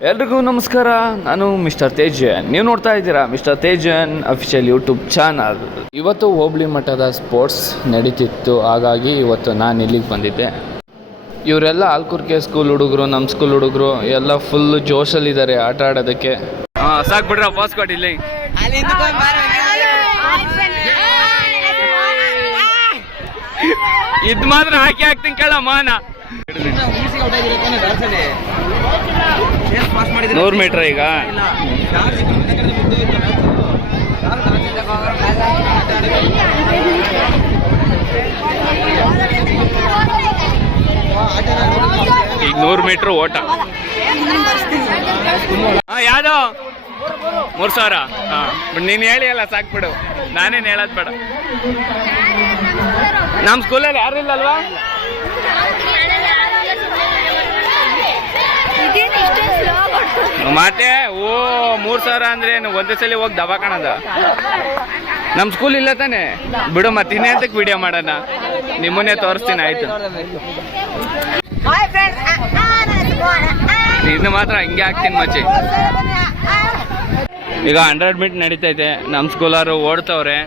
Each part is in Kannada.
ಎಲ್ರಿಗೂ ನಮಸ್ಕಾರ ನಾನು ಮಿಸ್ಟರ್ ತೇಜನ್ ನೀವು ನೋಡ್ತಾ ಇದ್ದೀರಾ mister Tejan official YouTube channel ಇವತ್ತು ಹೋಬಳಿ ಮಟ್ಟದ ಸ್ಪೋರ್ಟ್ಸ್ ನಡೀತಿತ್ತು ಹಾಗಾಗಿ ಇವತ್ತು ನಾನು ಇಲ್ಲಿಗೆ ಬಂದಿದ್ದೆ ಇವರೆಲ್ಲ ಆಲ್ಕುರ್ಕೆ ಸ್ಕೂಲ್ ಹುಡುಗರು ನಮ್ಮ ಸ್ಕೂಲ್ ಹುಡುಗರು ಎಲ್ಲ ಫುಲ್ ಜೋಶಲ್ಲಿದ್ದಾರೆ ಆಟ ಆಡೋದಕ್ಕೆ ಹಾಂ ಸಾಕು ಬಿಡ್ರ ಪಾಸ್ ಕೊಡಿ ಇಲ್ಲಿ ಇದು ಮಾತ್ರ ಹಾಕಿ ಹಾಕ್ತೀನಿ ಕೇಳ ಮಾನ ನೂರು ಮೀಟ್ರ್ ಈಗ. ಈಗ ನೂರು ಮೀಟ್ರ್ ಓಟ. ಯಾವ್ದೋ? ಮೂರು ಸಾವಿರ. ಹಾಂ ನೀನು ಹೇಳಿ ಅಲ್ಲ ಸಾಕು ಬಿಡು. ನಾನೇನು ಹೇಳೋದು ಬೇಡ. ನಮ್ಮ ಸ್ಕೂಲಲ್ಲಿ ಯಾರು ಇಲ್ಲಲ್ವಾ? ಮತ್ತೆ ಓ, ಮೂರು ಸಾವಿರ ಅಂದ್ರೆ ಒಂದೇ ಸಲ ಹೋಗಿ ದವಾಖಾನದ? ನಮ್ಮ ಸ್ಕೂಲ್ ಇಲ್ಲ ತಾನೆ. ಬಿಡು ಮತ್ತೆ ಇನ್ನೇಂತಕ್ಕೆ ವಿಡಿಯೋ ಮಾಡೋಣ. ನಿಮ್ಮನ್ನೇ ತೋರಿಸ್ತೀನಿ, ಆಯ್ತು. ಇನ್ನು ಮಾತ್ರ ಹಿಂಗೆ ಹಾಕ್ತೀನಿ ಮಚ್ಚಿ. ಈಗ ಹಂಡ್ರೆಡ್ ಮೀಟ್ ನಡೀತೈತೆ ನಮ್ಮ ಸ್ಕೂಲರು ಓಡ್ತವ್ರೆ.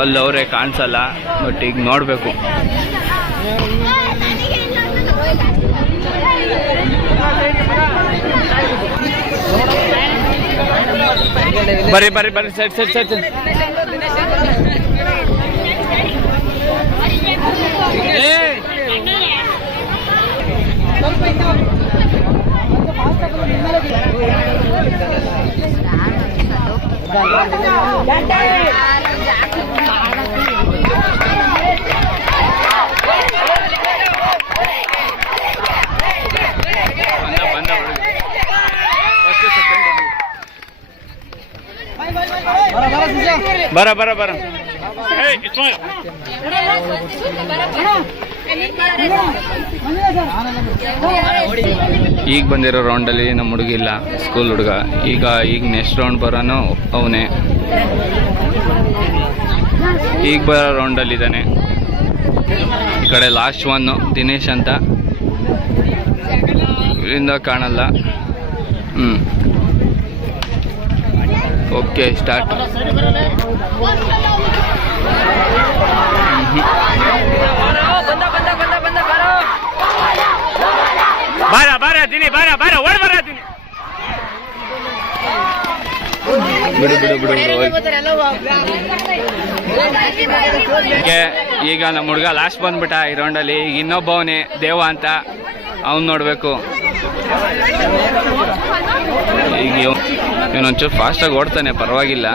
ಅಲ್ಲಿ ಅವರೇ ಕಾಣಿಸಲ್ಲ. ಬಟ್ ಈಗ ನೋಡಬೇಕು. ಬರ್ರಿ ಬರ್ರಿ ಬರ್ರಿ ಸರಿ ಸರಿ ಸರಿ ಸರಿ ಬಂದ ಬಂದ ಹುಡುಗ ಫಸ್ಟ್ ಸೆಕೆಂಡ್ ಬರ ಬರ ಬರ. ಈಗ ಬಂದಿರೋ ರೌಂಡಲ್ಲಿ ನಮ್ಮ ಹುಡುಗ ಇಲ್ಲ ಸ್ಕೂಲ್ ಹುಡುಗ. ಈಗ ಈಗ ನೆಕ್ಸ್ಟ್ ರೌಂಡ್ ಬರೋನು ಅವನೇ. ಈಗ ಬರೋ ರೌಂಡಲ್ಲಿ ಇದ್ದಾನೆ. ಈ ಕಡೆ ಲಾಸ್ಟ್ ಒನ್ನು ದಿನೇಶ್ ಅಂತ. ಇಲ್ಲಿಂದ ಕಾಣಲ್ಲ. ಹ್ಞೂ ಓಕೆ ಸ್ಟಾರ್ಟ್ ಬಾರ ಬಾರ ದಿನಿ ಬಾರ ಬಾರ ಓಡ್ ಬಾರ ದಿನಿ. ಬಿಡು ಬಿಡು ಬಿಡು ಈಗ ನಮ್ಮ ಹುಡುಗ ಲಾಸ್ಟ್ ಬಂದ್ಬಿಟ್ಟ ಈ ರೌಂಡಲ್ಲಿ ಈಗ ಇನ್ನೊಬ್ಬವನೇ ದೇವ ಅಂತ ಅವ್ನು ನೋಡಬೇಕು. ಈಗ ಇವನೊಂಚೂರು ಫಾಸ್ಟಾಗಿ ಓಡ್ತಾನೆ ಪರವಾಗಿಲ್ಲ.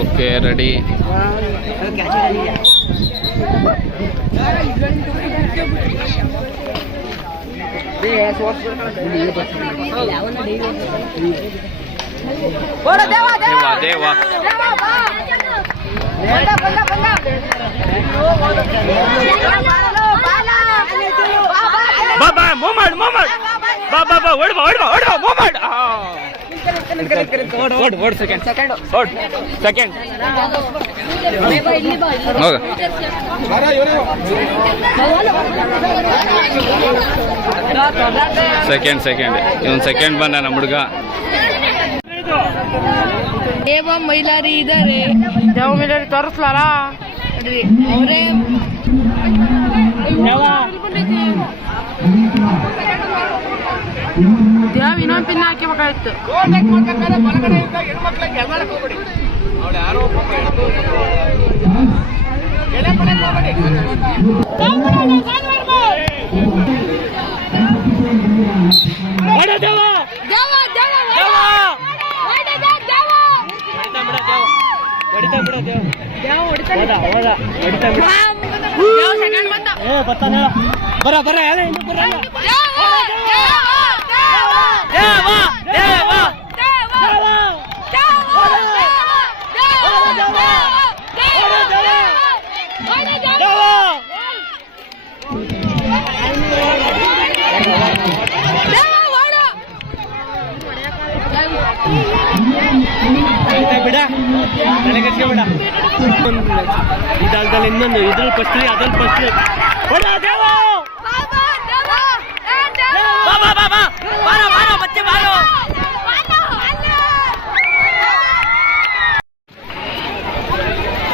ಓಕೆ ರೆಡಿ ದೇವ ದೇವ. ಬಾ ಬಾ ಬಾ second second second second second ಇವನ್ ಸೆಕೆಂಡ್ ಬಂದ ನಮ್ಮ ಹುಡುಗ. ದೇವ ಮೈಲಾರಿ ಇದಾರೆ. ದೇವ ಮೈಲಾರಿ ತೋರಿಸ್ಲಾರ? ಅವರೇ ದೇವ. ಇನ್ನೊಂದು ಪಿನ್ ಹಾಕಿಬೇಕಾಯ್ತು. ಬರ ಬರ ಇನ್ನು ಬರ ಬಿಡ ನನಗೆ ಬಿಡ ಇದಾಗದಲ್ಲಿ ಇನ್ನೊಂದು ಇದ್ರಲ್ಲಿ ಫಸ್ಟ್ ಅದ್ರಲ್ಲಿ ಫಸ್ಟ್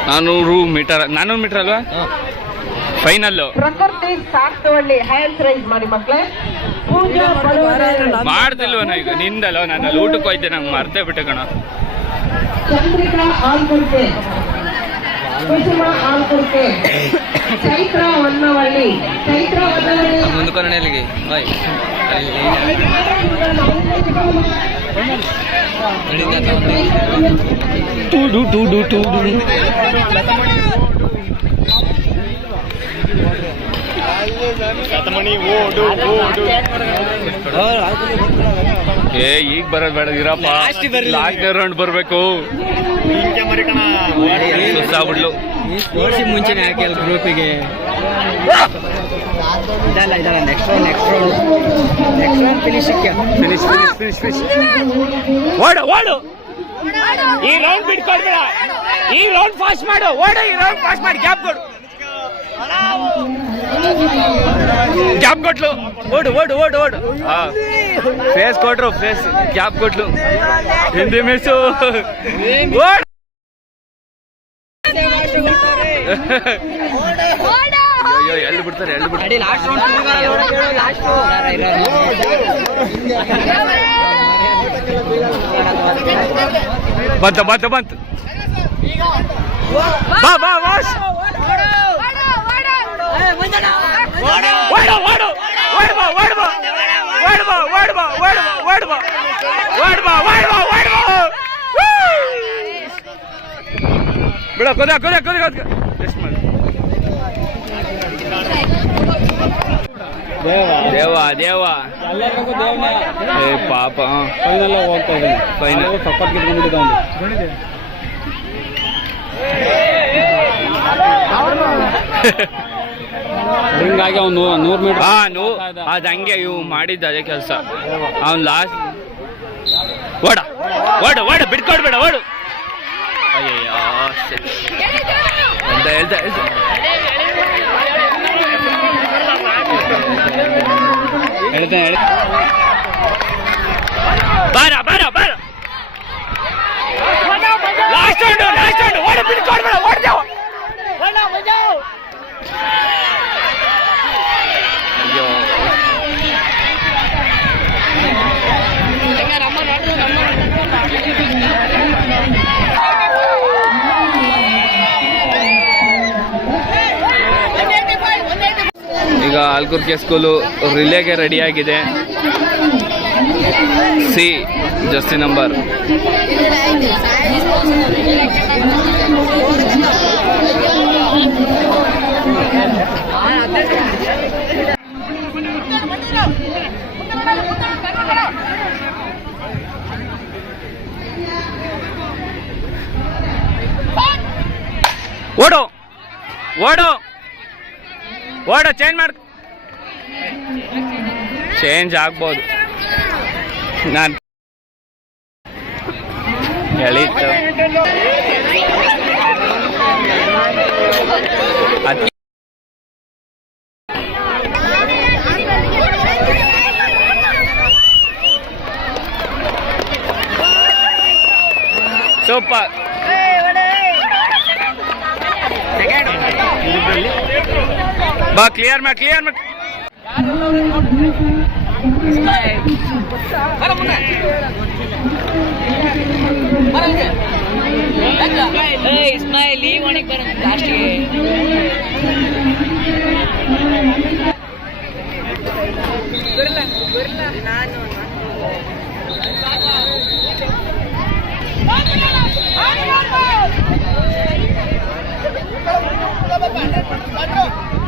ನಾನೂರು ಮೀಟರ್ ನಾನೂರು ಮೀಟರ್ ಅಲ್ವಾ? ಫೈನಲ್. ಪ್ರಕೃತಿ ಸಾಕ್ ತಗೊಳ್ಳಿ ಹ್ಯಾಂಡ್ ರೈಸ್ ಮಾಡಿ ಮಕ್ಕಳೇ ಮಾಡ್ತಿಲ್ವನ ಈಗ? ನಿಂದಲ್ವ ನಾನು ಊಟಕ್ಕೆ ಹೋಯ್ತೆ ನಂಗೆ ಮರ್ತೇ ಬಿಟ್ಟೆ ಕಣ. ಚಂದ್ರಿಕಾ ಆಲ್ಗುಂಟೆ ಕುಸುಮ ಆಲ್ಕುಂಟೆ ಚೈತ್ರ ಹೊನ್ನವಳ್ಳಿ ಚೈತ್ರ ಹೊನ್ನವಳ್ಳಿ ಮುಂದ್ಕೊನೆಲ್ಲಿಗೆ ಬಾಯ್ ಟೂ ಡು ಟೂ ಡು ಟೂ ಡು ಏ ಈಗ ಬರೋದ್ ಬೇಡ ಇರಪ್ಪ ಲಾಸ್ಟ್ ರೌಂಡ್ ಬರ್ಬೇಕು ಸುಸ್ತಾಗ್ಬಿಡ್ಲು. ಓಡಿಸಿ ಮುಂಚೆನೆ ಹಾಕಿಲ್ಲ ಗ್ರೂಪಿಗೆ ಇದಲ್ಲ ಇದಲ್ಲ next round next round next round ಫಿನಿಶಿಕ್ಕೆ finish finish finish finish ಓಡು ಓಡು. ಈ ರೌಂಡ್ ಬಿಟ್ಕೊಡ್ಬೇಡ. ಈ ರೌಂಡ್ ಫಾಸ್ಟ್ ಮಾಡು. ಓಡು ಈ ರೌಂಡ್ ಫಾಸ್ಟ್ ಮಾಡಿ ಗ್ಯಾಪ್ ಕೊಡು. ಗ್ಯಾಪ್ ಕೊಟ್ಲು. ಓಡು ಓಡು ಓಡು ಓಡು. ಹಾ. ಫೇಸ್ ಕೊಟ್ರು ಫೇಸ್ ಗ್ಯಾಪ್ ಕೊಟ್ಲು. ಹಿಂದಿ ಮಿಸ್ಸು ಓಡ್. ಅಯ್ಯೋ ಎಲ್ಲಿ ಬಿಡ್ತಾರೆ ಎಲ್ಲಿ ಬಿಡ್ತಾರೆ ಬಂತ ಬಂತ ಬಂತ ಬಾ ಬಾ ವಾಶ್ ಬಿಡ ಕೊದ ಕೊದ ಕೊದ ಕೊದ ದೇವ ದೇವ. ಏ ಪಾಪ ಫೈನಲ್ ಹೋಗ್ತಾ ಇದ್ದಾನೆ. ಫೈನಲ್ ಸಪೋರ್ಟ್ ಹಿಂಗಾಗಿ ಅವನು ನೂರು ಮೀಟರ್ ಹಾ ನೂ ಅದ್ ಹಂಗೆ ಇವು ಮಾಡಿದ್ದ ಅದೇ ಕೆಲಸ. ಅವ್ನ್ ಲಾಸ್ಟ್ ಓಡ ಓಡ ಓಡ ಬಿಡ್ಕೊಡ್ಬೇಡ ಓಡು. ಅಯ್ಯಯ್ಯೋ ಹೇಳ್ತಾ ಹೇಳ್ತಾ ಬೇಡ ಬೇಡ ಬೇಡ ಲಾಸ್ಟ್ ರೌಂಡ್ ಲಾಸ್ಟ್ ರೌಂಡ್ ಓಡಿ ಬಿಟ್ಟು ಕೊಡ್ಬೇಡ ಓಡ್ತೇವ ಅಯ್ಯೋ ನಮ್ಮ ನಮ್ಮ ಈಗ ಆಲ್ಕುರ್ಕೆ ಸ್ಕೂಲು ರಿಲೇಗೆ ರೆಡಿಯಾಗಿದೆ ಸಿ ಜಸ್ತಿ ನಂಬರ್. ಓಡು ಓಡು ಓಡು ಚೇಂಜ್ ಮಾಡ್ ಚೇಂಜ್ ಆಗ್ಬೋದು. ನಾನು ಅದ್ ಸೂಪರ್. ಬಾ ಕ್ಲಿಯರ್ ಮಾ ಕ್ಲಿಯರ್ ಮಾಡಿ ಇಸ್ಮಾಯಿಲಿ ಒಣಗಿ ಬರೋಣ ಲಾಸ್ಟ್ಗೆ ಬರಲ್ಲ ಬರಲ್ಲ ನಾನು ಬಂದ್ರು ಬಂದ್ರು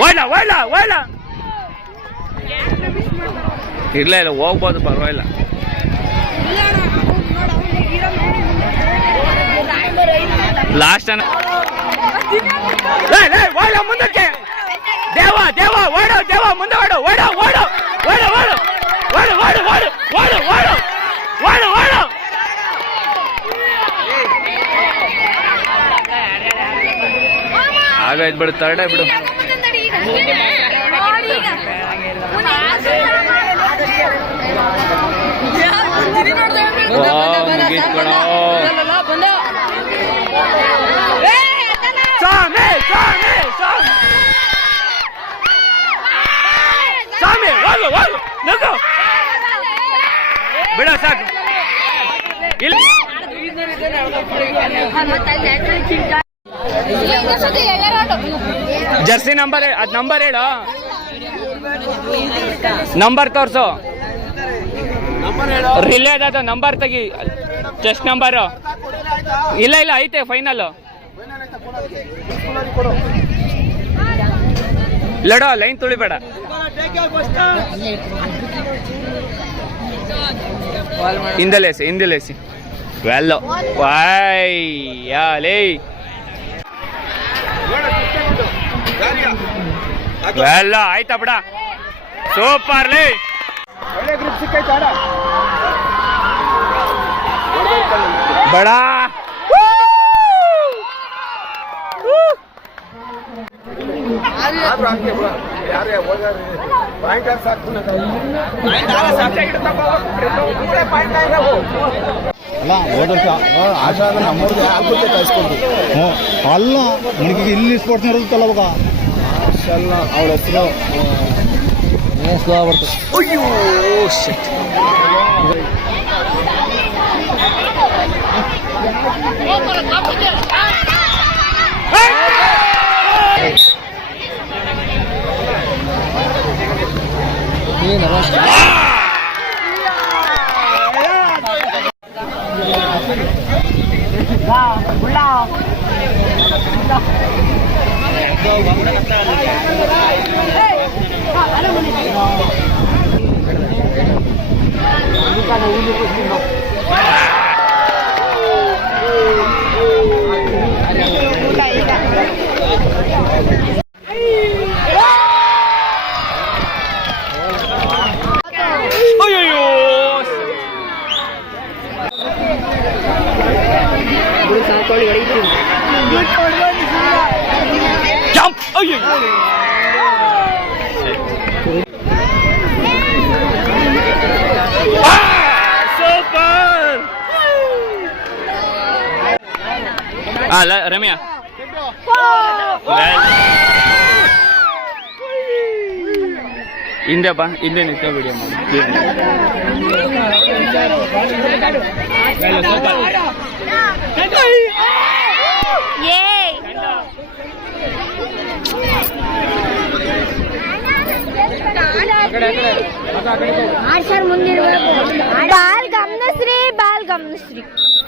ಓಯ್ಲ ಓಯ್ಲ ಓಯ್ಲ ಇಲ್ಲ ಇಲ್ಲ, ಹೋಗ್ಬೋದು ಪರವಾಗಿಲ್ಲ ಲಾಸ್ಟ್ ಅನ್ನ ಮುಂದಕ್ಕೆ. ದೇವ ದೇವ, ಓಡು, ದೇವ, ಮುಂದೆ ಓಡೋ, ಓಡು ಓಡು ಓಡು ಓಡು. ಓಡು ಓಡು ಓಡು ಓಡು ಓಡು ಓಡು ಓಡು ಆಗಾಯ್ತು ಬಿಡು ತರಡೆ ಬಿಡು. ಮುಗೀತ್ ಕಣೋ. ಸ್ವಾಮಿ ಸ್ವಾಮಿ ಸ್ವಾಮಿ. ಸ್ವಾಮಿ ಹೋಗು ಹೋಗು ನುಗ್ಗು ಬಿಡ ಸಾಕು. ಜರ್ಸಿ ನಂಬರ್ ಅದ್ ನಂಬರ್ ಹೇಳು. ನಂಬರ್ ತೋರ್ಸು. ರಿಲೇ ಅದು ನಂಬರ್ ತೆಗಿ. Chest number. ಇಲ್ಲ ಇಲ್ಲ, ಐತೆ, ಫೈನಲ್. ಲಡೋ, ಲೈನ್ ತುಳಿಬೇಡ. ಹಿಂದಲೇಸಿ ಹಿಂದಲೇಸಿ ವೆಲ್ಲ ವೈ ಯಾಲೇ ವೆಲ್ಲ ಆಯ್ತಾ ಬಿಡ. ಸೂಪರ್ ಲೇ. ಬಡ. ಪಾಯಿಂಟ್ ಪಾಯಿಂಟ್ ಅಲ್ಲ ಆಶಾ ಆದ್ರೆ ನಮ್ಮವ್ರಿಗೆ ಆಗುತ್ತೆ ಕಳಿಸ್ಕೊಂಡು ಹ್ಞೂ ಅಲ್ಲ ನನಗೆ ಇಲ್ಲಿ ಸ್ಪೋರ್ಟ್ಸ್ ನಡೆದುತ್ತಲ್ಲ ಅವಾಗ ಅಲ್ಲ ಅವಳ ಹೆಸರು ಏನು ಸ್ಲೋ ಅಯ್ಯೋ ಶಿಟ್ Oh, my God. நீ நல்லா Bukan, ini ஆ ரம்யா இந்தப்பா இந்த நிற்க video ball Gamanashri ball Gamanashri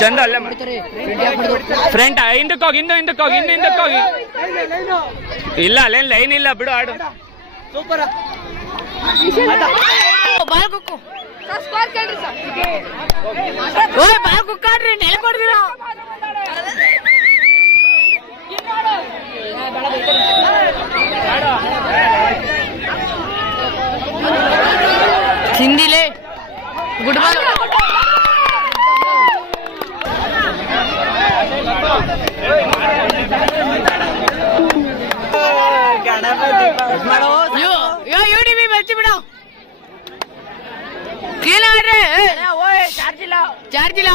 ಚಂದ ಅಲ್ಲೇ ಫ್ರಂಟ್ ಹಿಂದಕ್ಕೆ ಹೋಗಿ ಹಿಂದೆ ಹಿಂದಕ್ಕೆ ಹೋಗಿ ಹಿಂದೆ ಹಿಂದಕ್ಕೆ ಹೋಗಿ. ಇಲ್ಲ ಅಲ್ಲೇನ್ ಲೈನ್ ಇಲ್ಲ ಬಿಡು ಆಡು. ಬಾಲ್ ಕುಕ್ಕು. ಓಯ್ ಬಾಲ್ ಕುಕ್ಕಾಡ್ರಿ ನೆಲ ಕೊಡ್ದಿರ. ಹಿಂದಿಲೇ ಚಾರ್ಜ್ ಇಲ್ಲ